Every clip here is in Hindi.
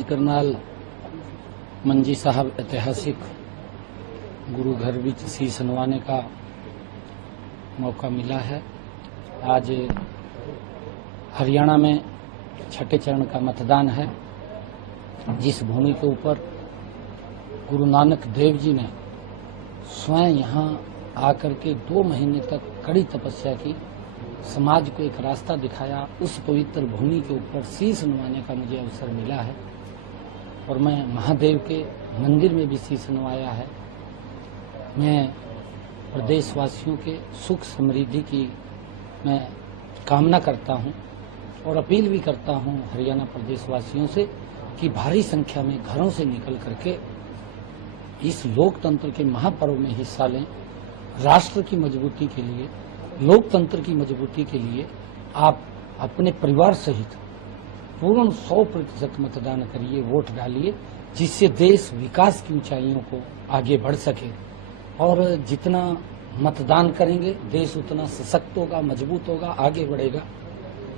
आज करनाल मंजी साहब ऐतिहासिक गुरु घर विच शीश नवाने का मौका मिला है। आज हरियाणा में छठे चरण का मतदान है, जिस भूमि के ऊपर गुरु नानक देव जी ने स्वयं यहाँ आकर के 2 महीने तक कड़ी तपस्या की, समाज को एक रास्ता दिखाया। उस पवित्र भूमि के ऊपर शीश नवाने का मुझे अवसर मिला है और मैं महादेव के मंदिर में भी शीश नवाया है। मैं प्रदेशवासियों के सुख समृद्धि की मैं कामना करता हूं और अपील भी करता हूं हरियाणा प्रदेशवासियों से कि भारी संख्या में घरों से निकल करके इस लोकतंत्र के महापर्व में हिस्सा लें। राष्ट्र की मजबूती के लिए, लोकतंत्र की मजबूती के लिए आप अपने परिवार सहित पूर्ण 100% मतदान करिए, वोट डालिए, जिससे देश विकास की ऊंचाइयों को आगे बढ़ सके। और जितना मतदान करेंगे देश उतना सशक्त होगा, मजबूत होगा, आगे बढ़ेगा।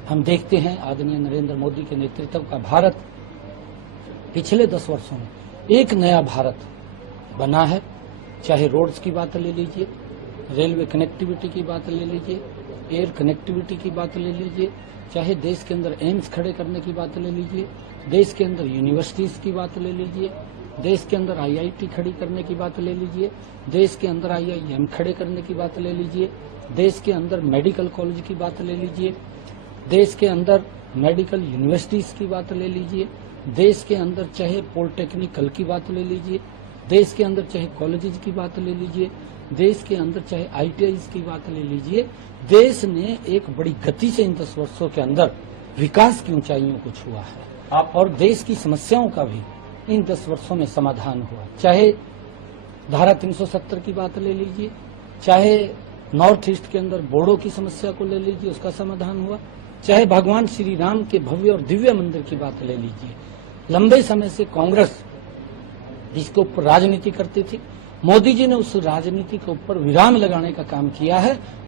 हम देखते हैं आदरणीय नरेंद्र मोदी के नेतृत्व का भारत पिछले 10 वर्षों में एक नया भारत बना है। चाहे रोड्स की बात ले लीजिए, रेलवे कनेक्टिविटी की बात ले लीजिए, एयर कनेक्टिविटी की बात ले लीजिए, चाहे देश के अंदर एम्स खड़े करने की बात ले लीजिए, देश के अंदर यूनिवर्सिटीज की बात ले लीजिए, देश के अंदर आईआईटी खड़ी करने की बात ले लीजिए, देश के अंदर आईआईएम खड़े करने की बात ले लीजिए, देश के अंदर मेडिकल कॉलेज की बात ले लीजिए, देश के अंदर मेडिकल यूनिवर्सिटीज की बात ले लीजिए, देश के अंदर चाहे पॉलिटेक्निकल की बात ले लीजिए, देश के अंदर चाहे कॉलेजेस की बात ले लीजिए, देश के अंदर चाहे आईटीआईज की बात ले लीजिए। देश ने एक बड़ी गति से इन 10 वर्षों के अंदर विकास की ऊंचाइयों को छुआ है और देश की समस्याओं का भी इन 10 वर्षों में समाधान हुआ। चाहे धारा 370 की बात ले लीजिए, चाहे नॉर्थ ईस्ट के अंदर बोडो की समस्या को ले लीजिए, उसका समाधान हुआ, चाहे भगवान श्री राम के भव्य और दिव्य मंदिर की बात ले लीजिए। लंबे समय से कांग्रेस जिसके ऊपर राजनीति करती थी, मोदी जी ने उस राजनीति के ऊपर विराम लगाने का काम किया है।